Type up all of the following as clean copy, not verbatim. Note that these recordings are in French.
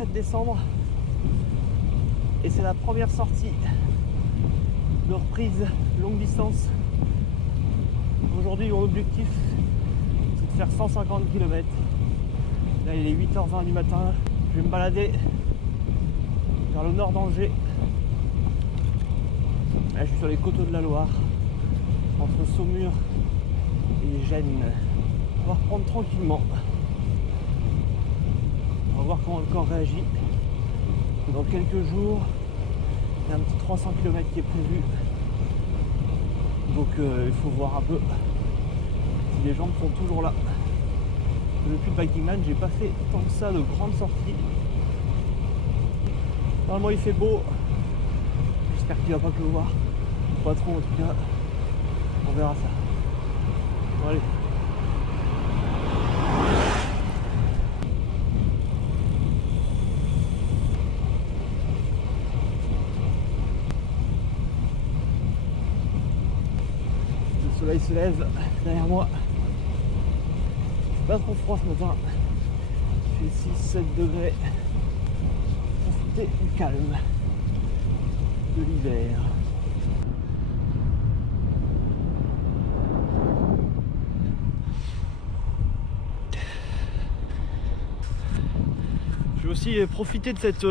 7 décembre et c'est la première sortie de reprise longue distance. Aujourd'hui mon objectif c'est de faire 150 km. Là il est 8h20 du matin. Je vais me balader vers le nord d'Angers. Là je suis sur les coteaux de la Loire, entre Saumur et Gênes. On va reprendre tranquillement. On va voir comment le corps réagit. Dans quelques jours, il y a un petit 300 km qui est prévu. Donc il faut voir un peu si les jambes sont toujours là. Depuis le Biking Man, j'ai pas fait tant que ça de grandes sorties. Normalement il fait beau. J'espère qu'il va pas pleuvoir. Pas trop en tout cas. On verra ça. Bon, allez. Le soleil se lève derrière moi. Pas trop froid ce matin. Il fait 6-7 degrés. Profitez du calme de l'hiver. Je vais aussi profiter de cette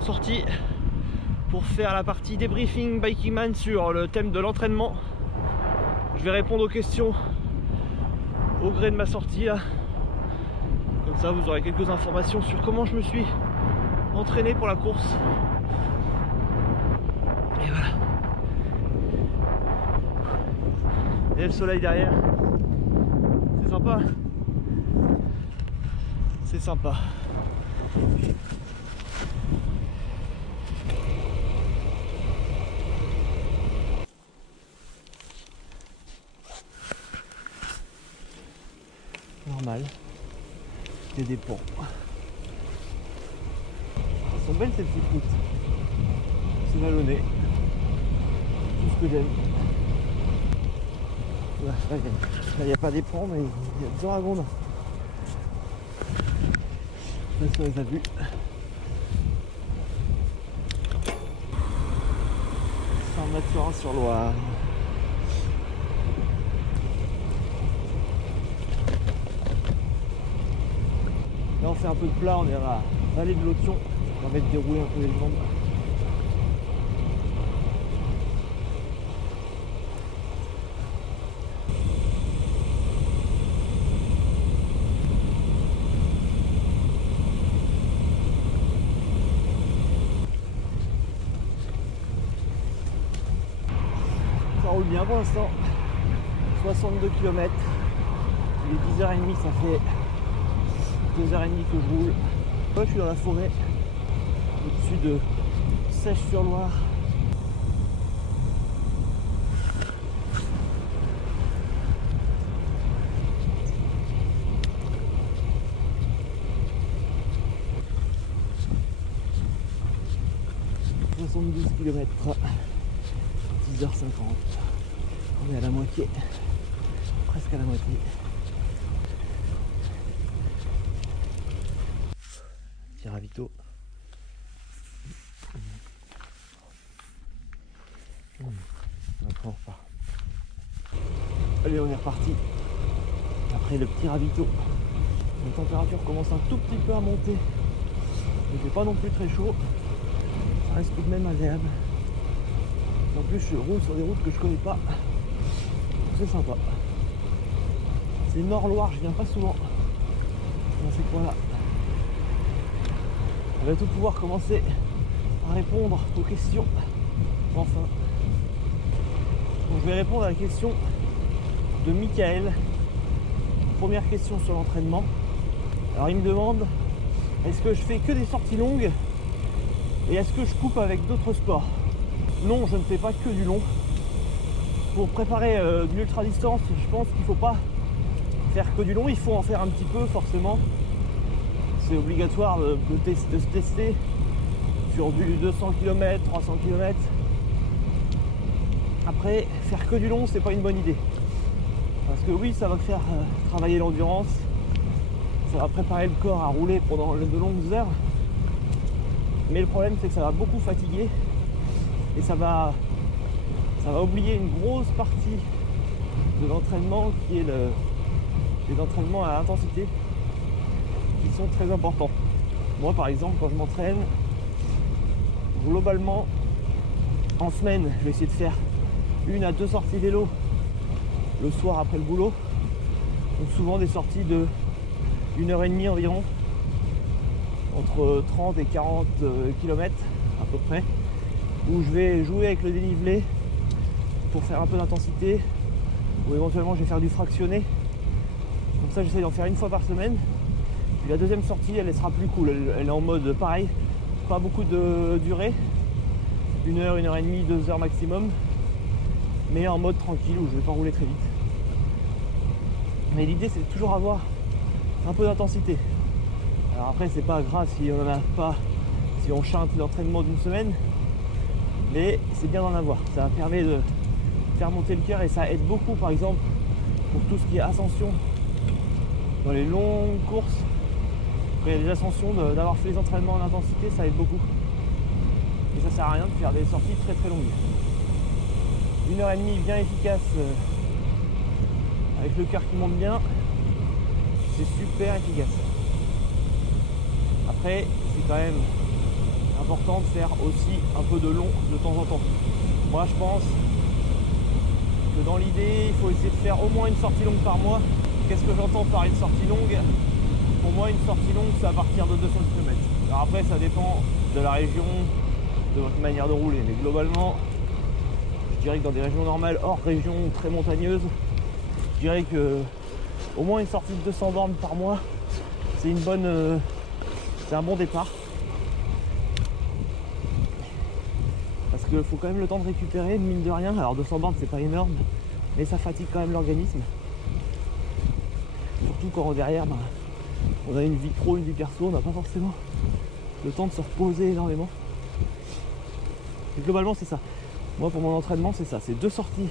sortie pour faire la partie débriefing Biking Man sur le thème de l'entraînement. Je vais répondre aux questions au gré de ma sortie là. Comme ça vous aurez quelques informations sur comment je me suis entraîné pour la course. Et voilà. Et le soleil derrière. C'est sympa. C'est sympa. Normal. Il y a des ponts. Elles sont belles ces petites routes. C'est vallonné. Tout ce que j'aime. Là, il n'y a pas des ponts, mais il y a des dragons. Là, ça les a vus. Saint-Mathurin-sur-Loire. Là on fait un peu de plat, on est à la vallée de l'Othion. On va mettre dérouler un peu les jambes. Ça roule bien pour l'instant. 62 km. Il est 10h30, ça fait 2h30 que je roule. Moi je suis dans la forêt, au-dessus de Sèche-sur-Loire. « 72 km, 10h50. On est à la moitié, presque à la moitié. Petit ravito. Après on repart. Allez, on est reparti. Après le petit ravito. La température commence un tout petit peu à monter. Il ne fait pas non plus très chaud. Ça reste tout de même agréable. En plus je roule sur des routes que je connais pas. C'est sympa. C'est Nord-Loire, je viens pas souvent dans ces coins là. On va tout pouvoir commencer à répondre aux questions. Enfin. Donc je vais répondre à la question de Michael. Première question sur l'entraînement. Alors il me demande, est-ce que je fais que des sorties longues et est-ce que je coupe avec d'autres sports? Non, je ne fais pas que du long. Pour préparer de l'ultra distance, je pense qu'il ne faut pas faire que du long, il faut en faire un petit peu forcément. C'est obligatoire de se tester sur du 200 km, 300 km. Après, faire que du long, c'est pas une bonne idée. Parce que oui, ça va faire travailler l'endurance, ça va préparer le corps à rouler pendant de longues heures. Mais le problème, c'est que ça va beaucoup fatiguer et ça va oublier une grosse partie de l'entraînement qui est les entraînements à intensité qui sont très importants. Moi, par exemple, quand je m'entraîne, globalement, en semaine, je vais essayer de faire 1 à 2 sorties vélo le soir après le boulot. Donc souvent des sorties de 1h30 environ, entre 30 et 40 km à peu près, où je vais jouer avec le dénivelé pour faire un peu d'intensité, ou éventuellement je vais faire du fractionné. Donc ça, j'essaie d'en faire 1 fois par semaine. Puis la deuxième sortie, elle sera plus cool, elle est en mode pareil, pas beaucoup de durée, 1h, 1h30, 2 heures maximum, mais en mode tranquille où je vais pas rouler très vite. Mais l'idée, c'est de toujours avoir un peu d'intensité. Alors après, c'est pas grave si on n'en a pas, si on chante l'entraînement d'une semaine, mais c'est bien d'en avoir. Ça permet de faire monter le cœur et ça aide beaucoup, par exemple, pour tout ce qui est ascension dans les longues courses. Quand il y a des ascensions, d'avoir fait les entraînements en intensité, ça aide beaucoup. Et ça sert à rien de faire des sorties très très longues. 1h30 bien efficace, avec le cœur qui monte bien, c'est super efficace. Après, c'est quand même important de faire aussi un peu de long de temps en temps. Moi, je pense que dans l'idée, il faut essayer de faire au moins une sortie longue par mois. Qu'est-ce que j'entends par une sortie longue? Pour moi, une sortie longue, c'est à partir de 200 km. Alors après, ça dépend de la région, de votre manière de rouler. Mais globalement, je dirais que dans des régions normales, hors région très montagneuse, je dirais que au moins une sortie de 200 bornes par mois, c'est c'est un bon départ. Parce qu'il faut quand même le temps de récupérer, mine de rien. Alors 200 bornes, c'est pas énorme, mais ça fatigue quand même l'organisme. Surtout quand derrière, on a une vie pro, une vie perso, on n'a pas forcément le temps de se reposer énormément. Et globalement, c'est ça. Moi, pour mon entraînement, c'est ça. C'est 2 sorties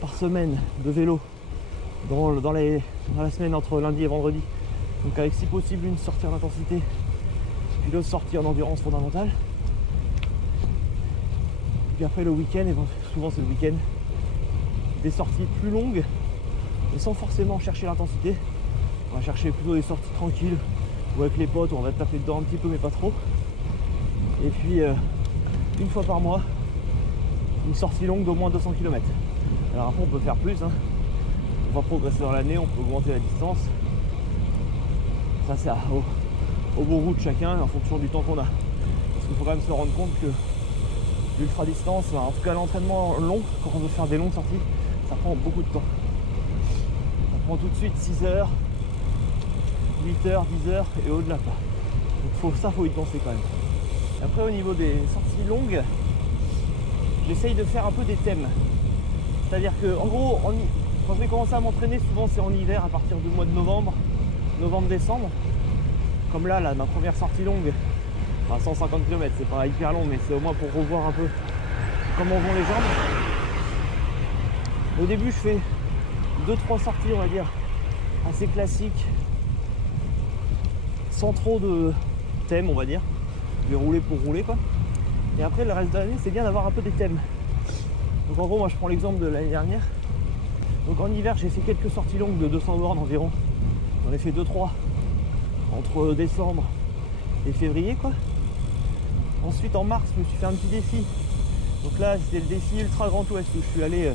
par semaine de vélo dans la semaine entre lundi et vendredi. Donc avec si possible une sortie en intensité, puis l'autre sortie en endurance fondamentale. Puis après le week-end, et souvent c'est le week-end, des sorties plus longues, mais sans forcément chercher l'intensité. On va chercher plutôt des sorties tranquilles, ou avec les potes, où on va taper dedans un petit peu mais pas trop. Et puis 1 fois par mois, une sortie longue d'au moins 200 km. Alors après on peut faire plus, hein. On va progresser dans l'année, on peut augmenter la distance. Ça c'est au bon goût de chacun en fonction du temps qu'on a. Parce qu'il faut quand même se rendre compte que l'ultra distance, en tout cas l'entraînement long, quand on veut faire des longues sorties, ça prend beaucoup de temps. Ça prend tout de suite 6 heures, 8 heures, 10 heures et au-delà pas. Donc faut y penser quand même. Après au niveau des sorties longues, j'essaye de faire un peu des thèmes. C'est-à-dire que en gros, quand je vais commencer à m'entraîner, souvent c'est en hiver à partir du mois de novembre-décembre. Comme là, ma première sortie longue, 150 km, c'est pas hyper long, mais c'est au moins pour revoir un peu comment vont les jambes. Au début, je fais 2-3 sorties, on va dire, assez classiques, sans trop de thèmes, on va dire. Je vais rouler pour rouler, quoi. Et après, le reste de l'année, c'est bien d'avoir un peu des thèmes. Donc en gros, moi je prends l'exemple de l'année dernière. Donc en hiver, j'ai fait quelques sorties longues de 200 bornes environ. J'en ai fait 2-3 entre décembre et février, quoi. Ensuite en mars, je me suis fait un petit défi. Donc là, c'était le défi Ultra Grand Ouest où je suis allé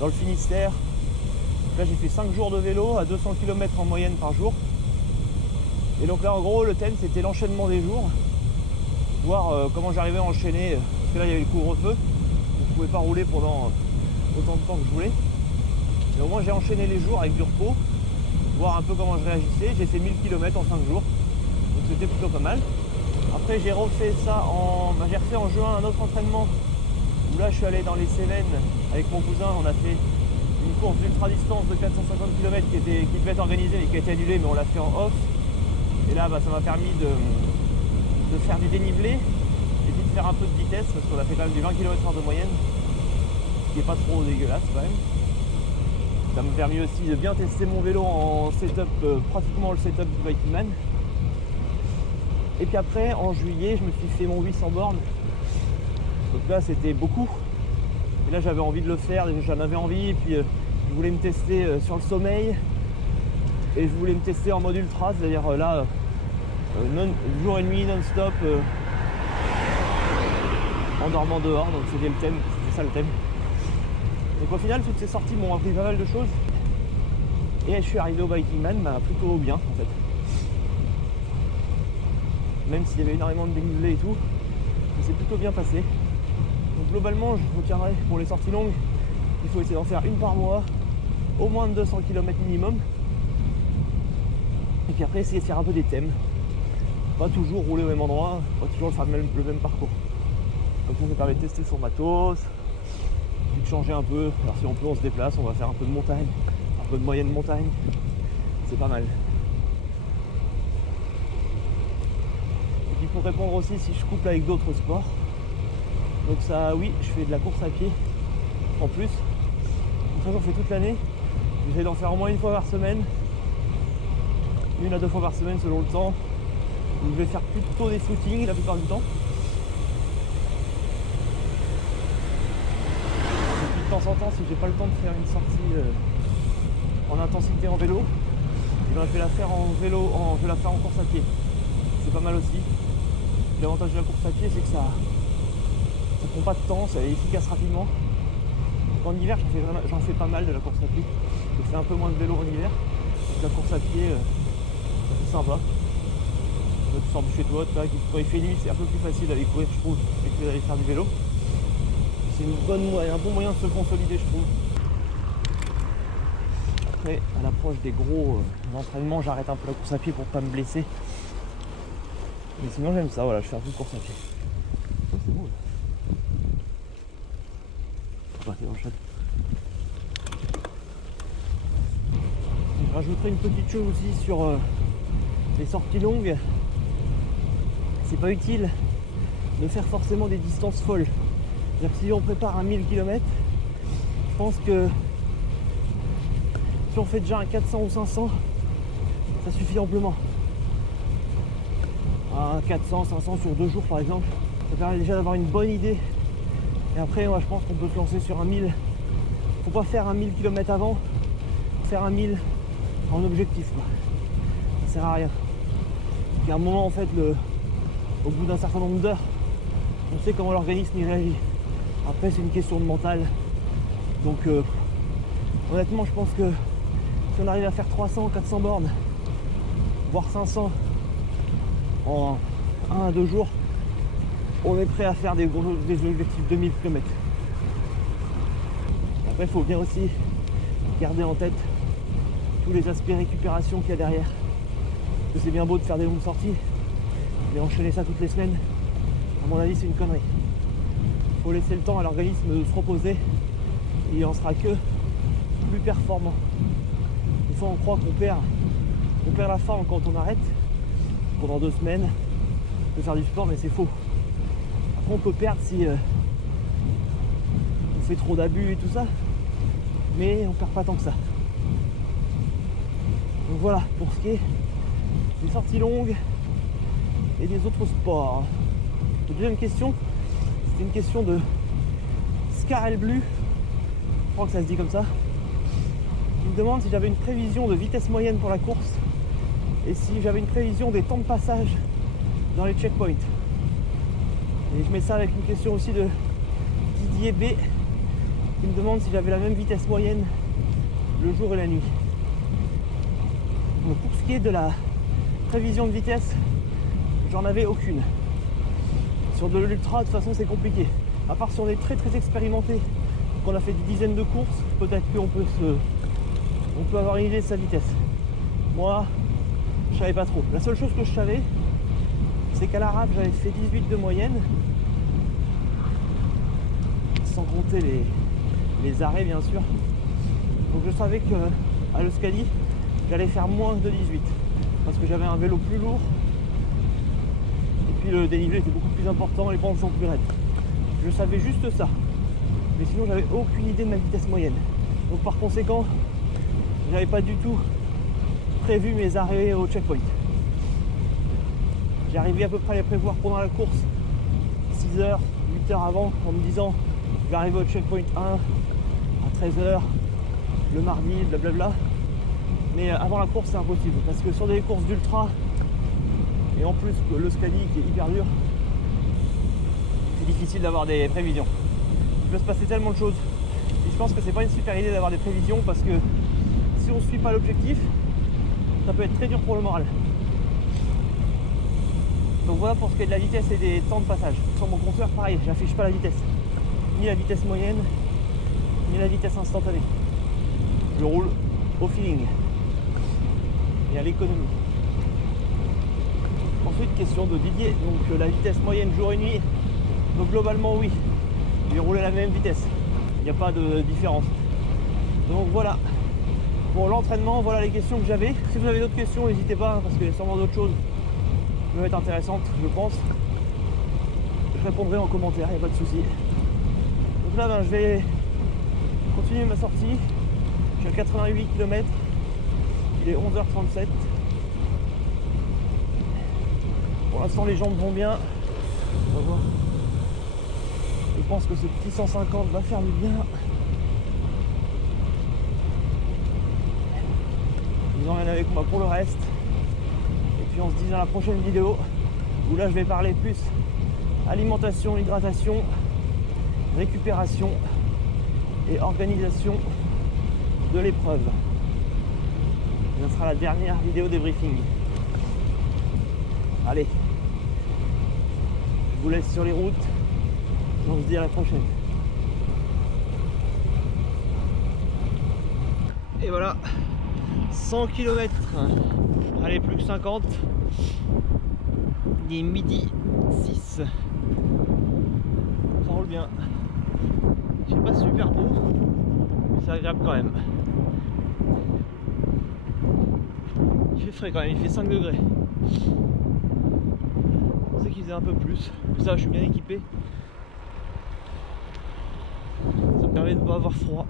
dans le Finistère. Donc là, j'ai fait 5 jours de vélo à 200 km en moyenne par jour. Et donc là, en gros, le thème, c'était l'enchaînement des jours. Voir comment j'arrivais à enchaîner. Parce que là, il y avait le couvre-feu. Je ne pouvais pas rouler pendant autant de temps que je voulais. Mais au moins, j'ai enchaîné les jours avec du repos. Voir un peu comment je réagissais. J'ai fait 1000 km en 5 jours. Donc c'était plutôt pas mal. Après, j'ai refait ça j'ai refait en juin un autre entraînement. Où là, je suis allé dans les Cévennes avec mon cousin. On a fait une course d'ultra distance de 450 km qui devait être organisée mais qui a été annulée, mais on l'a fait en off. Et là, ça m'a permis de faire du dénivelé et puis de faire un peu de vitesse parce qu'on a fait quand même du 20 km/h de moyenne, ce qui n'est pas trop dégueulasse quand même. Ça m'a permis aussi de bien tester mon vélo en setup, pratiquement le setup du Vikingman. Et puis après, en juillet, je me suis fait mon 800 bornes. Donc là, c'était beaucoup. Et là, j'avais envie de le faire, j'en avais envie. Et puis, je voulais me tester sur le sommeil. Et je voulais me tester en mode ultra, c'est-à-dire là, jour et nuit non-stop, en dormant dehors. Donc c'était le thème, c'était ça le thème. Donc au final, toutes ces sorties m'ont appris pas mal de choses. Et je suis arrivé au Vikingman plutôt bien en fait. Même s'il y avait énormément de dénivelé et tout, ça s'est plutôt bien passé. Donc globalement, je retiendrai pour les sorties longues, il faut essayer d'en faire une par mois, au moins de 200 km minimum. Et puis après, essayer de faire un peu des thèmes. Pas toujours rouler au même endroit, pas toujours faire le même parcours. Comme ça, ça permet de tester son matos, puis de changer un peu. Alors si on peut, on se déplace, on va faire un peu de montagne, un peu de moyenne montagne. C'est pas mal. Et puis pour répondre aussi, si je couple avec d'autres sports. Donc ça, oui, je fais de la course à pied en plus. Donc ça, j'en fais toute l'année. J'essaie d'en faire au moins une fois par semaine. 1 à 2 fois par semaine selon le temps. Donc, je vais faire plutôt des footings la plupart du temps. Et puis de temps en temps, si j'ai pas le temps de faire une sortie en intensité en vélo, je vais la faire en vélo, je vais la faire en course à pied. C'est pas mal aussi. L'avantage de la course à pied, c'est que ça prend pas de temps, ça est efficace rapidement. Donc, en hiver, j'en fais pas mal de la course à pied. Je fais un peu moins de vélo en hiver. Donc, la course à pied, c'est sympa. Tu sors de chez toi, quand il fait nuit, c'est un peu plus facile d'aller courir, je trouve, que d'aller faire du vélo. C'est un bon moyen de se consolider, je trouve. Après, à l'approche des gros entraînements, j'arrête un peu la course à pied pour pas me blesser. Mais sinon, j'aime ça, voilà, je fais un peu de course à pied. Oh, c'est beau, là. Bah, t'es dans le chat. Je rajouterai une petite chose aussi sur les sorties longues. C'est pas utile de faire forcément des distances folles. C'est-à-dire que si on prépare un 1000 km, je pense que si on fait déjà un 400 ou 500, ça suffit amplement. Un 400, 500 sur 2 jours par exemple, ça permet déjà d'avoir une bonne idée. Et après, moi je pense qu'on peut se lancer sur un 1000. Faut pas faire un 1000 km avant, faire un 1000 en objectif, quoi. Ça sert à rien. Il y a un moment en fait, au bout d'un certain nombre d'heures, on sait comment l'organisme y réagit. Après, c'est une question de mental. Donc honnêtement, je pense que si on arrive à faire 300, 400 bornes, voire 500 en 1 à 2 jours, on est prêt à faire des objectifs de 1000 km. Après, il faut bien aussi garder en tête tous les aspects récupération qu'il y a derrière. Parce que c'est bien beau de faire des longues sorties, mais enchaîner ça toutes les semaines, à mon avis, c'est une connerie. Il faut laisser le temps à l'organisme de se reposer et il en sera que plus performant. Des fois, on croit qu'on perd la forme quand on arrête pendant 2 semaines de faire du sport, mais c'est faux. Après, on peut perdre si on fait trop d'abus et tout ça, mais on perd pas tant que ça. Donc voilà, pour ce qui est des sorties longues et des autres sports. La deuxième question, c'était une question de Scarel Blue, je crois que ça se dit comme ça. Il me demande si j'avais une prévision de vitesse moyenne pour la course et si j'avais une prévision des temps de passage dans les checkpoints. Et je mets ça avec une question aussi de Didier B qui me demande si j'avais la même vitesse moyenne le jour et la nuit. Donc pour ce qui est de la prévision de vitesse, j'en avais aucune. Sur de l'ultra, de toute façon, c'est compliqué. À part si on est très très expérimenté, qu'on a fait des dizaines de courses, peut-être qu'on peut avoir une idée de sa vitesse. Moi, je savais pas trop. La seule chose que je savais, c'est qu'à l'Arabe, j'avais fait 18 de moyenne, sans compter les arrêts, bien sûr. Donc je savais qu'à l'Euskadi, j'allais faire moins de 18 parce que j'avais un vélo plus lourd et puis le dénivelé était beaucoup plus important, les pentes sont plus raides. Je savais juste ça, mais sinon j'avais aucune idée de ma vitesse moyenne. Donc par conséquent, j'avais pas du tout prévu mes arrêts au checkpoint. J'ai arrivé à peu près à les prévoir pendant la course, 6h, 8h avant, en me disant je vais arriver au checkpoint 1 à 13h le mardi, blablabla. Mais avant la course c'est impossible parce que sur des courses d'ultra et en plus le Scali qui est hyper dur, c'est difficile d'avoir des prévisions. Il peut se passer tellement de choses. Et je pense que c'est pas une super idée d'avoir des prévisions parce que si on ne suit pas l'objectif, ça peut être très dur pour le moral. Donc voilà pour ce qui est de la vitesse et des temps de passage. Sur mon compteur, pareil, j'affiche pas la vitesse. Ni la vitesse moyenne, ni la vitesse instantanée. Je roule au feeling et à l'économie. Ensuite, question de Didier. Donc la vitesse moyenne jour et nuit. Donc globalement oui, je vais rouler à la même vitesse. Il n'y a pas de différence. Donc voilà. Pour l'entraînement, voilà les questions que j'avais. Si vous avez d'autres questions, n'hésitez pas, parce qu'il y a sûrement d'autres choses qui peuvent être intéressantes, je pense. Je répondrai en commentaire, il n'y a pas de souci. Donc là, ben, je vais continuer ma sortie. Je suis à 88 km. Il est 11h37. Pour l'instant, les jambes vont bien. On va voir. Je pense que ce petit 150 va faire du bien. Je vous emmène avec moi pour le reste. Et puis on se dit dans la prochaine vidéo où là je vais parler plus alimentation, hydratation, récupération et organisation de l'épreuve. Ce sera la dernière vidéo débriefing. Allez, je vous laisse sur les routes. On se dit à la prochaine. Et voilà, 100 km. Allez, plus que 50. Il est midi 6. Ça roule bien. C'est pas super beau, mais c'est agréable quand même. Il fait frais quand même, il fait 5 degrés. Je pensais qu'il faisait un peu plus. Mais ça, je suis bien équipé. Ça me permet de ne pas avoir froid.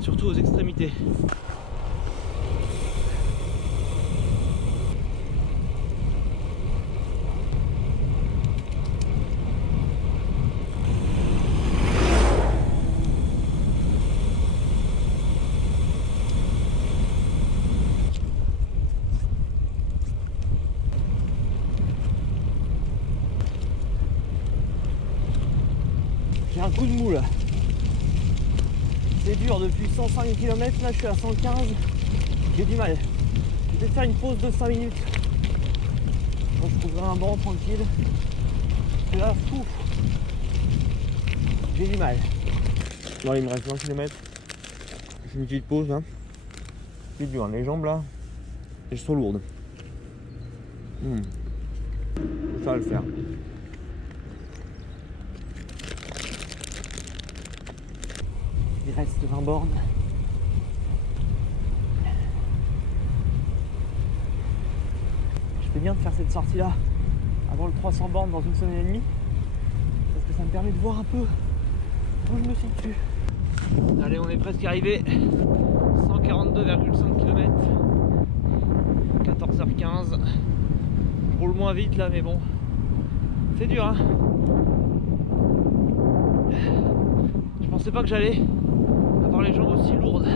Surtout aux extrémités. J'ai un coup de mou là. C'est dur depuis 105 km, là je suis à 115. J'ai du mal. Je vais peut-être faire une pause de 5 minutes. Moi, je trouverai un banc tranquille. Et là, fou. J'ai du mal. Non, il me reste 20 km. Je fais une petite pause là. C'est dur, les jambes là, elles sont lourdes. Ça va le faire. Il reste 20 bornes. Je fais bien de faire cette sortie là avant le 300 bornes dans une semaine et demie, parce que ça me permet de voir un peu où je me situe. Allez, on est presque arrivé. 142,5 km. 14h15. Je roule moins vite là, mais bon, c'est dur hein. Je pensais pas que j'allais avoir les jambes aussi lourdes.